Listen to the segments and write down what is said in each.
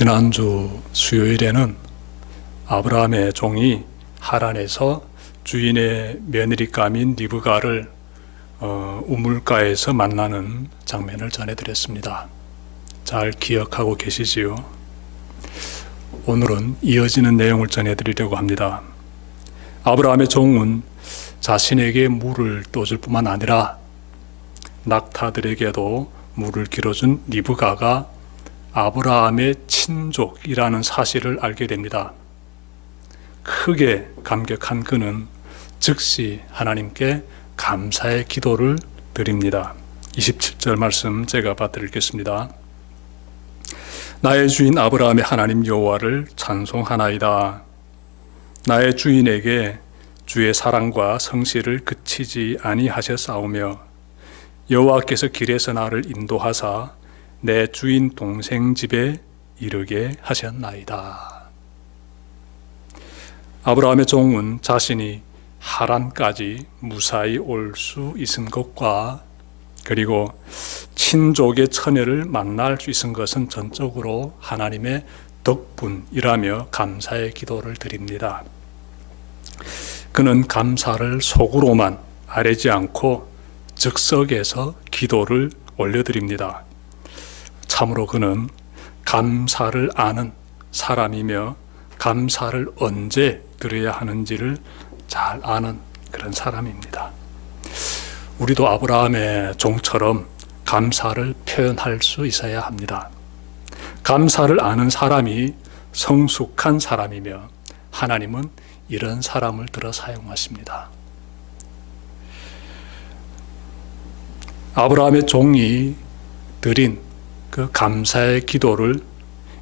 지난주 수요일에는 아브라함의 종이 하란에서 주인의 며느리감인 리브가를 우물가에서 만나는 장면을 전해드렸습니다. 잘 기억하고 계시지요? 오늘은 이어지는 내용을 전해드리려고 합니다. 아브라함의 종은 자신에게 물을 떠줄 뿐만 아니라 낙타들에게도 물을 길어준 리브가가 아브라함의 친족이라는 사실을 알게 됩니다. 크게 감격한 그는 즉시 하나님께 감사의 기도를 드립니다. 27절 말씀 제가 받드리겠습니다. 나의 주인 아브라함의 하나님 여호와를 찬송하나이다. 나의 주인에게 주의 사랑과 성실을 그치지 아니하셨사오며 여호와께서 길에서 나를 인도하사 내 주인 동생 집에 이르게 하셨나이다. 아브라함의 종은 자신이 하란까지 무사히 올 수 있은 것과 그리고 친족의 처녀를 만날 수 있은 것은 전적으로 하나님의 덕분이라며 감사의 기도를 드립니다. 그는 감사를 속으로만 아뢰지 않고 즉석에서 기도를 올려드립니다. 참으로 그는 감사를 아는 사람이며 감사를 언제 드려야 하는지를 잘 아는 그런 사람입니다. 우리도 아브라함의 종처럼 감사를 표현할 수 있어야 합니다. 감사를 아는 사람이 성숙한 사람이며 하나님은 이런 사람을 들어 사용하십니다. 아브라함의 종이 드린 그 감사의 기도를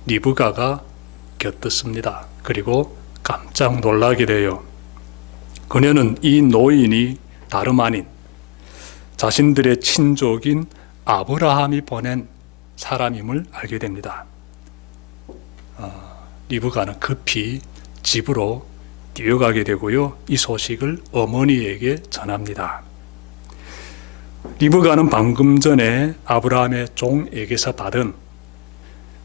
리브가가 곁듣습니다. 그리고 깜짝 놀라게 돼요. 그녀는 이 노인이 다름 아닌 자신들의 친족인 아브라함이 보낸 사람임을 알게 됩니다. 리브가는 급히 집으로 뛰어가게 되고요. 이 소식을 어머니에게 전합니다. 리브가는 방금 전에 아브라함의 종에게서 받은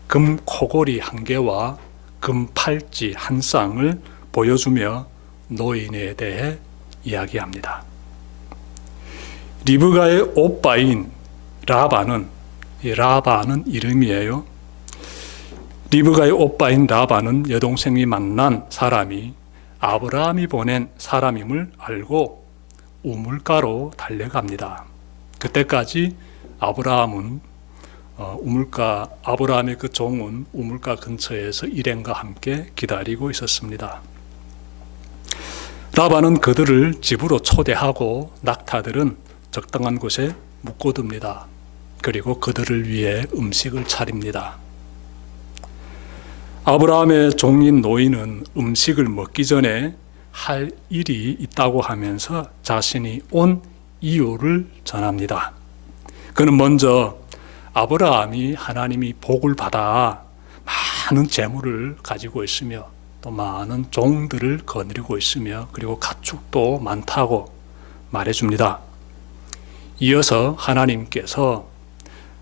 금 코골이 한 개와 금 팔찌 한 쌍을 보여주며 노인에 대해 이야기합니다. 리브가의 오빠인 라반은 이름이에요. 리브가의 오빠인 라반은 여동생이 만난 사람이 아브라함이 보낸 사람임을 알고 우물가로 달려갑니다. 그때까지 아브라함의 그 종은 우물가 근처에서 일행과 함께 기다리고 있었습니다. 라반은 그들을 집으로 초대하고 낙타들은 적당한 곳에 묶어둡니다. 그리고 그들을 위해 음식을 차립니다. 아브라함의 종인 노인은 음식을 먹기 전에 할 일이 있다고 하면서 자신이 온 이유를 전합니다. 그는 먼저 아브라함이 하나님이 복을 받아 많은 재물을 가지고 있으며 또 많은 종들을 거느리고 있으며 그리고 가축도 많다고 말해줍니다. 이어서 하나님께서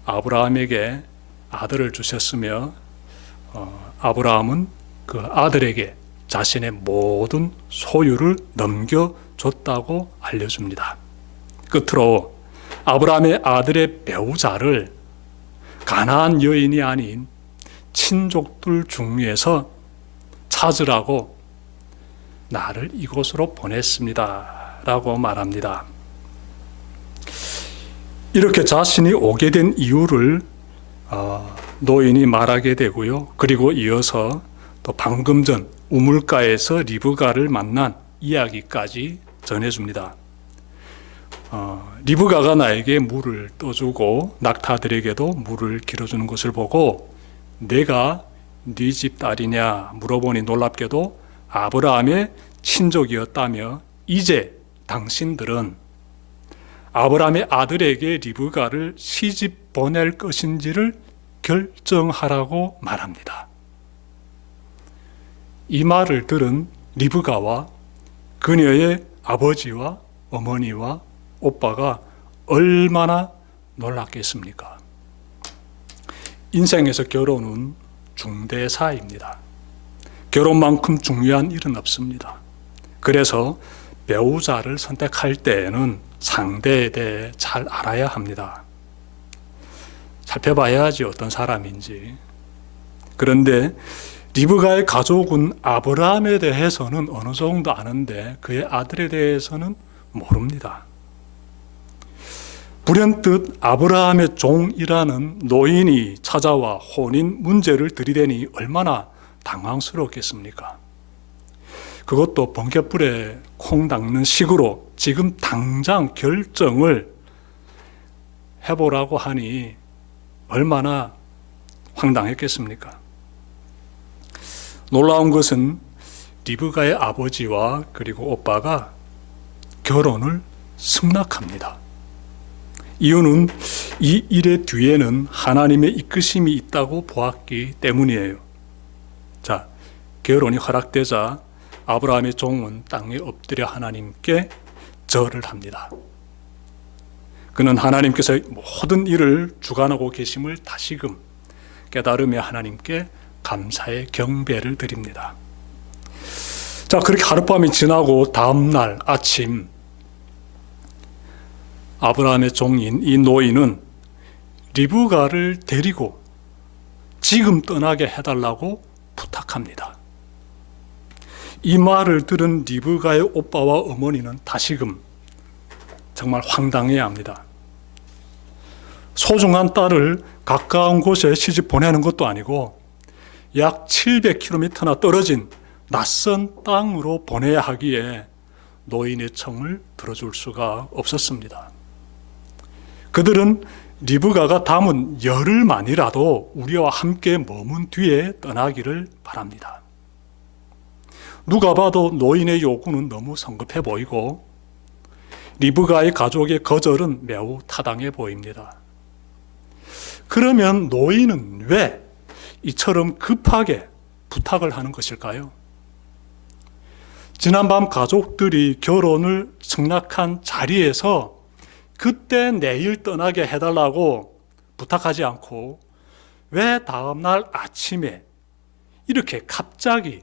아브라함에게 아들을 주셨으며 아브라함은 그 아들에게 자신의 모든 소유를 넘겨줬다고 알려줍니다. 끝으로 아브라함의 아들의 배우자를 가나안 여인이 아닌 친족들 중에서 찾으라고 나를 이곳으로 보냈습니다 라고 말합니다. 이렇게 자신이 오게 된 이유를 노인이 말하게 되고요. 그리고 이어서 또 방금 전 우물가에서 리브가를 만난 이야기까지 전해줍니다. 리브가가 나에게 물을 떠주고 낙타들에게도 물을 길어주는 것을 보고 내가 네 집 딸이냐 물어보니 놀랍게도 아브라함의 친족이었다며 이제 당신들은 아브라함의 아들에게 리브가를 시집 보낼 것인지를 결정하라고 말합니다. 이 말을 들은 리브가와 그녀의 아버지와 어머니와 오빠가 얼마나 놀랐겠습니까? 인생에서 결혼은 중대사입니다. 결혼만큼 중요한 일은 없습니다. 그래서 배우자를 선택할 때에는 상대에 대해 잘 알아야 합니다. 살펴봐야지 어떤 사람인지. 그런데 리브가의 가족은 아브라함에 대해서는 어느 정도 아는데 그의 아들에 대해서는 모릅니다. 불현듯 아브라함의 종이라는 노인이 찾아와 혼인 문제를 들이대니 얼마나 당황스럽겠습니까? 그것도 번갯불에 콩 닦는 식으로 지금 당장 결정을 해보라고 하니 얼마나 황당했겠습니까? 놀라운 것은 리브가의 아버지와 그리고 오빠가 결혼을 승낙합니다. 이유는 이 일의 뒤에는 하나님의 이끄심이 있다고 보았기 때문이에요. 자, 결혼이 허락되자 아브라함의 종은 땅에 엎드려 하나님께 절을 합니다. 그는 하나님께서 모든 일을 주관하고 계심을 다시금 깨달으며 하나님께 감사의 경배를 드립니다. 자, 그렇게 하룻밤이 지나고 다음 날 아침 아브라함의 종인 이 노인은 리브가를 데리고 지금 떠나게 해달라고 부탁합니다. 이 말을 들은 리브가의 오빠와 어머니는 다시금 정말 황당해야 합니다. 소중한 딸을 가까운 곳에 시집 보내는 것도 아니고 약 700km나 떨어진 낯선 땅으로 보내야 하기에 노인의 청을 들어줄 수가 없었습니다. 그들은 리브가가 담은 열흘만이라도 우리와 함께 머문 뒤에 떠나기를 바랍니다. 누가 봐도 노인의 요구는 너무 성급해 보이고 리브가의 가족의 거절은 매우 타당해 보입니다. 그러면 노인은 왜 이처럼 급하게 부탁을 하는 것일까요? 지난밤 가족들이 결혼을 승낙한 자리에서 그때 내일 떠나게 해달라고 부탁하지 않고 왜 다음날 아침에 이렇게 갑자기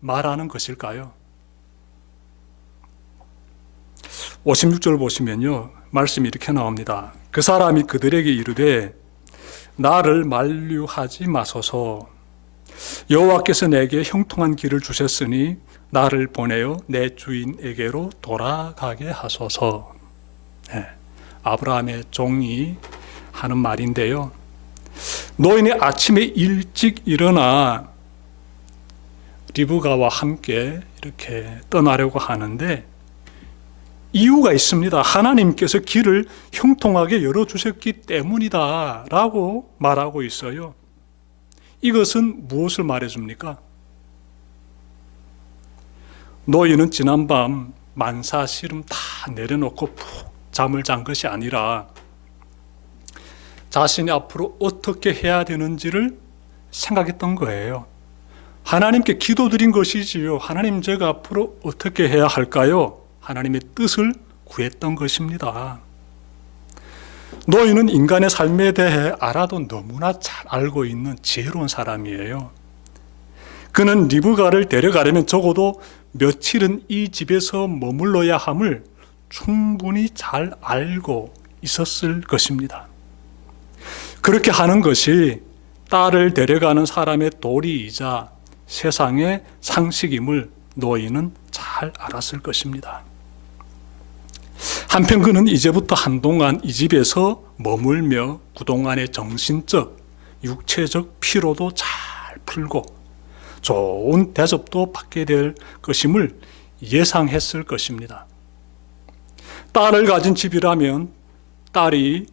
말하는 것일까요? 56절 보시면요, 말씀이 이렇게 나옵니다. 그 사람이 그들에게 이르되 나를 만류하지 마소서. 여호와께서 내게 형통한 길을 주셨으니 나를 보내어 내 주인에게로 돌아가게 하소서. 네, 아브라함의 종이 하는 말인데요. 노인이 아침에 일찍 일어나 리브가와 함께 이렇게 떠나려고 하는데 이유가 있습니다. 하나님께서 길을 형통하게 열어주셨기 때문이다 라고 말하고 있어요. 이것은 무엇을 말해줍니까? 노인은 지난밤 만사시름 다 내려놓고 푹 잠을 잔 것이 아니라 자신이 앞으로 어떻게 해야 되는지를 생각했던 거예요. 하나님께 기도드린 것이지요. 하나님, 제가 앞으로 어떻게 해야 할까요? 하나님의 뜻을 구했던 것입니다. 노인은 인간의 삶에 대해 알아도 너무나 잘 알고 있는 지혜로운 사람이에요. 그는 리브가를 데려가려면 적어도 며칠은 이 집에서 머물러야 함을 충분히 잘 알고 있었을 것입니다. 그렇게 하는 것이 딸을 데려가는 사람의 도리이자 세상의 상식임을 노인은 잘 알았을 것입니다. 한편 그는 이제부터 한동안 이 집에서 머물며 그동안의 정신적, 육체적 피로도 잘 풀고 좋은 대접도 받게 될 것임을 예상했을 것입니다. 딸을 가진 집이라면 딸이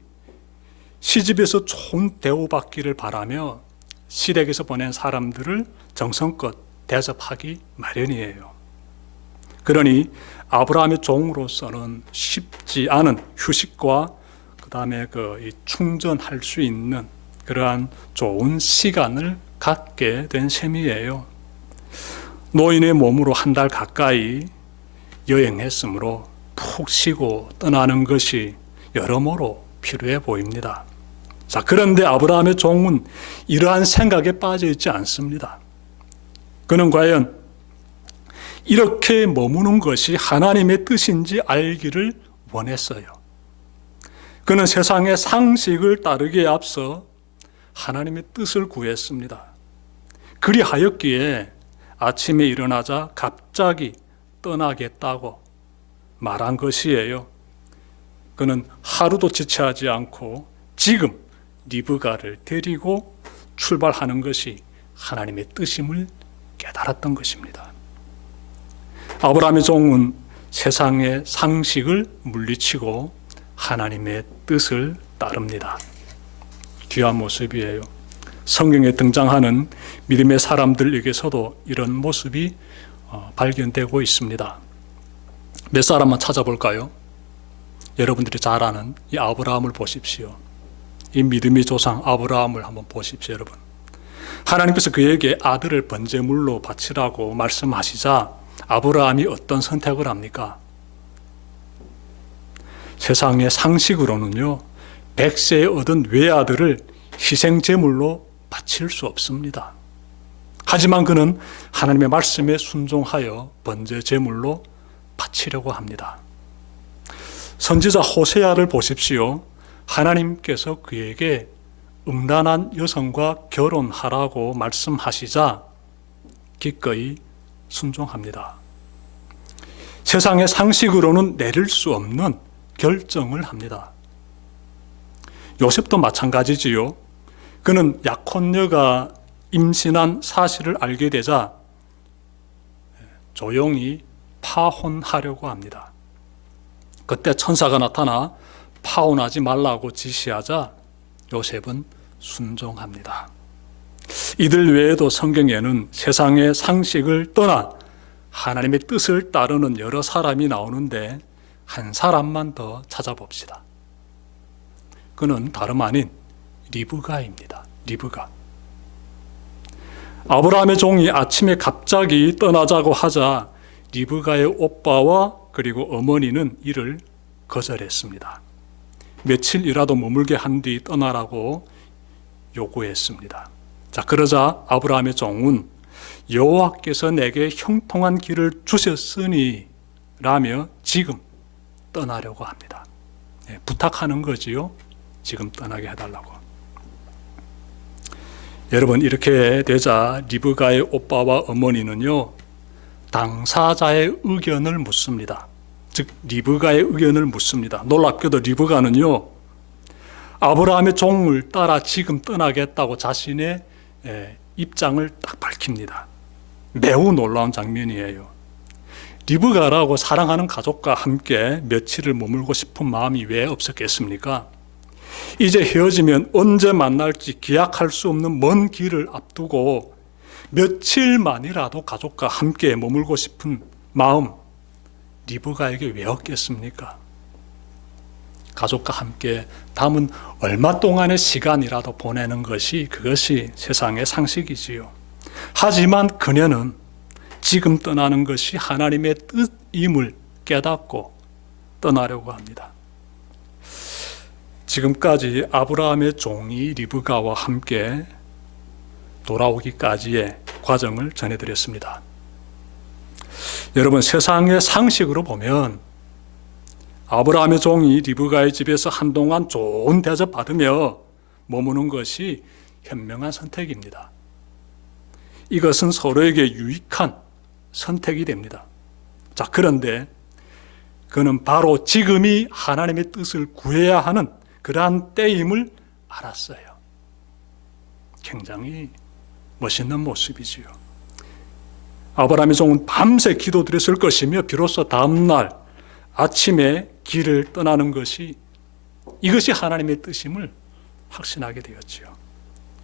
시집에서 좋은 대우받기를 바라며 시댁에서 보낸 사람들을 정성껏 대접하기 마련이에요. 그러니 아브라함의 종으로서는 쉽지 않은 휴식과 그 다음에 충전할 수 있는 그러한 좋은 시간을 갖게 된 셈이에요. 노인의 몸으로 한 달 가까이 여행했으므로 푹 쉬고 떠나는 것이 여러모로 필요해 보입니다. 자, 그런데 아브라함의 종은 이러한 생각에 빠져 있지 않습니다. 그는 과연 이렇게 머무는 것이 하나님의 뜻인지 알기를 원했어요. 그는 세상의 상식을 따르기에 앞서 하나님의 뜻을 구했습니다. 그리하였기에 아침에 일어나자 갑자기 떠나겠다고 말한 것이에요. 그는 하루도 지체하지 않고 지금 리브가를 데리고 출발하는 것이 하나님의 뜻임을 깨달았던 것입니다. 아브라함의 종은 세상의 상식을 물리치고 하나님의 뜻을 따릅니다. 귀한 모습이에요. 성경에 등장하는 믿음의 사람들에게서도 이런 모습이 발견되고 있습니다. 몇 사람만 찾아볼까요? 여러분들이 잘 아는 이 아브라함을 보십시오. 이 믿음의 조상 아브라함을 한번 보십시오, 여러분. 하나님께서 그에게 아들을 번제물로 바치라고 말씀하시자 아브라함이 어떤 선택을 합니까? 세상의 상식으로는요, 100세에 얻은 외아들을 희생제물로 바칠 수 없습니다. 하지만 그는 하나님의 말씀에 순종하여 번제제물로 바치려고 합니다. 선지자 호세아를 보십시오. 하나님께서 그에게 음란한 여성과 결혼하라고 말씀하시자 기꺼이 순종합니다. 세상의 상식으로는 내릴 수 없는 결정을 합니다. 요셉도 마찬가지지요. 그는 약혼녀가 임신한 사실을 알게 되자 조용히 파혼하려고 합니다. 그때 천사가 나타나 파혼하지 말라고 지시하자 요셉은 순종합니다. 이들 외에도 성경에는 세상의 상식을 떠나 하나님의 뜻을 따르는 여러 사람이 나오는데 한 사람만 더 찾아봅시다. 그는 다름 아닌 리브가입니다. 리브가. 아브라함의 종이 아침에 갑자기 떠나자고 하자 리브가의 오빠와 그리고 어머니는 이를 거절했습니다. 며칠이라도 머물게 한 뒤 떠나라고 요구했습니다. 자, 그러자 아브라함의 종은 여호와께서 내게 형통한 길을 주셨으니 라며 지금 떠나려고 합니다. 부탁하는 거지요. 지금 떠나게 해달라고. 여러분, 이렇게 되자 리브가의 오빠와 어머니는요, 당사자의 의견을 묻습니다. 즉 리브가의 의견을 묻습니다. 놀랍게도 리브가는요, 아브라함의 종을 따라 지금 떠나겠다고 자신의 입장을 딱 밝힙니다. 매우 놀라운 장면이에요. 리브가라고 사랑하는 가족과 함께 며칠을 머물고 싶은 마음이 왜 없었겠습니까? 이제 헤어지면 언제 만날지 기약할 수 없는 먼 길을 앞두고 며칠만이라도 가족과 함께 머물고 싶은 마음, 리브가에게 왜 없겠습니까? 가족과 함께 남은 얼마 동안의 시간이라도 보내는 것이 그것이 세상의 상식이지요. 하지만 그녀는 지금 떠나는 것이 하나님의 뜻임을 깨닫고 떠나려고 합니다. 지금까지 아브라함의 종이 리브가와 함께 돌아오기까지의 과정을 전해드렸습니다. 여러분, 세상의 상식으로 보면 아브라함의 종이 리브가의 집에서 한동안 좋은 대접받으며 머무는 것이 현명한 선택입니다. 이것은 서로에게 유익한 선택이 됩니다. 자, 그런데 그는 바로 지금이 하나님의 뜻을 구해야 하는 그러한 때임을 알았어요. 굉장히 멋있는 모습이지요. 아브라함의 종은 밤새 기도드렸을 것이며 비로소 다음날 아침에 길을 떠나는 것이 이것이 하나님의 뜻임을 확신하게 되었지요.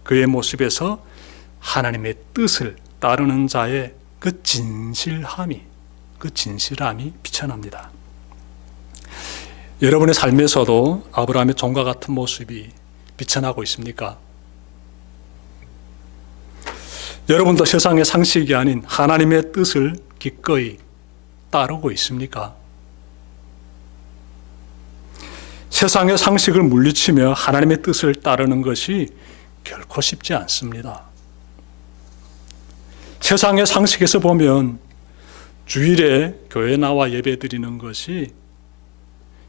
그의 모습에서 하나님의 뜻을 따르는 자의 그 진실함이 비쳐납니다. 여러분의 삶에서도 아브라함의 종과 같은 모습이 비쳐나고 있습니까? 여러분도 세상의 상식이 아닌 하나님의 뜻을 기꺼이 따르고 있습니까? 세상의 상식을 물리치며 하나님의 뜻을 따르는 것이 결코 쉽지 않습니다. 세상의 상식에서 보면 주일에 교회 나와 예배 드리는 것이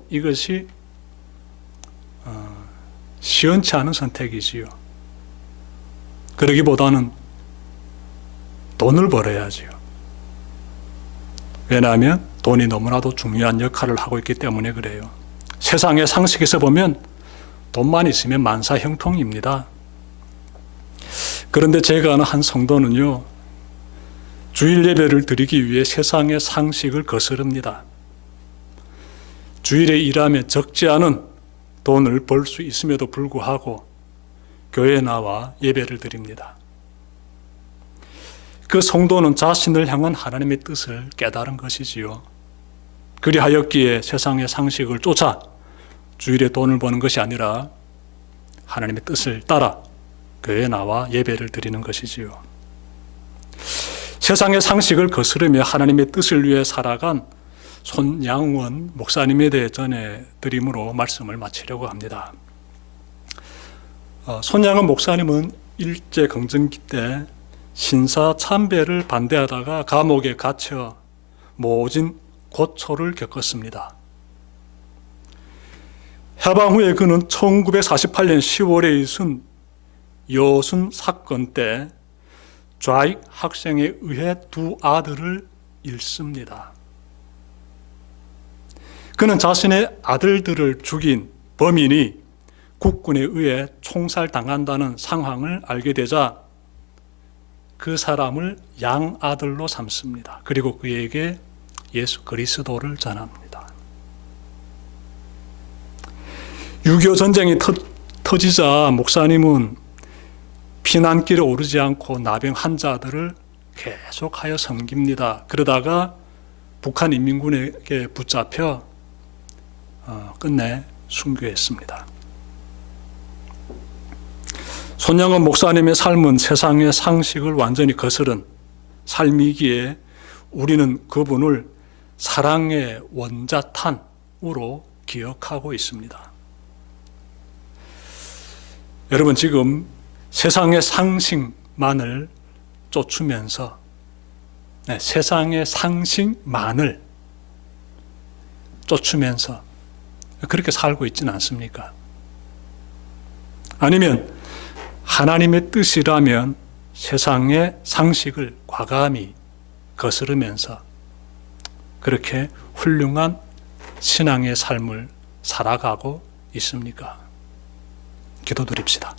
이것이 시원치 않은 선택이지요. 그러기보다는 돈을 벌어야지요. 왜냐하면 돈이 너무나도 중요한 역할을 하고 있기 때문에 그래요. 세상의 상식에서 보면 돈만 있으면 만사형통입니다. 그런데 제가 아는 한 성도는요, 주일 예배를 드리기 위해 세상의 상식을 거스릅니다. 주일에 일하면 적지 않은 돈을 벌 수 있음에도 불구하고 교회에 나와 예배를 드립니다. 그 성도는 자신을 향한 하나님의 뜻을 깨달은 것이지요. 그리하였기에 세상의 상식을 쫓아 주일에 돈을 버는 것이 아니라 하나님의 뜻을 따라 교회에 나와 예배를 드리는 것이지요. 세상의 상식을 거스르며 하나님의 뜻을 위해 살아간 손양원 목사님에 대해 전해드림으로 말씀을 마치려고 합니다. 손양원 목사님은 일제강점기 때 신사 참배를 반대하다가 감옥에 갇혀 모진 고초를 겪었습니다. 해방 후에 그는 1948년 10월에 있은 여순 사건 때 좌익 학생에 의해 두 아들을 잃습니다. 그는 자신의 아들들을 죽인 범인이 국군에 의해 총살당한다는 상황을 알게 되자 그 사람을 양아들로 삼습니다. 그리고 그에게 예수 그리스도를 전합니다. 6.25 전쟁이 터지자 목사님은 피난길에 오르지 않고 나병 환자들을 계속하여 섬깁니다. 그러다가 북한 인민군에게 붙잡혀 끝내 순교했습니다. 손양원 목사님의 삶은 세상의 상식을 완전히 거스른 삶이기에 우리는 그분을 사랑의 원자탄으로 기억하고 있습니다. 여러분, 지금 세상의 상식만을 쫓으면서 세상의 상식만을 쫓으면서 그렇게 살고 있지는 않습니까? 아니면 하나님의 뜻이라면 세상의 상식을 과감히 거스르면서 그렇게 훌륭한 신앙의 삶을 살아가고 있습니까? 기도드립시다.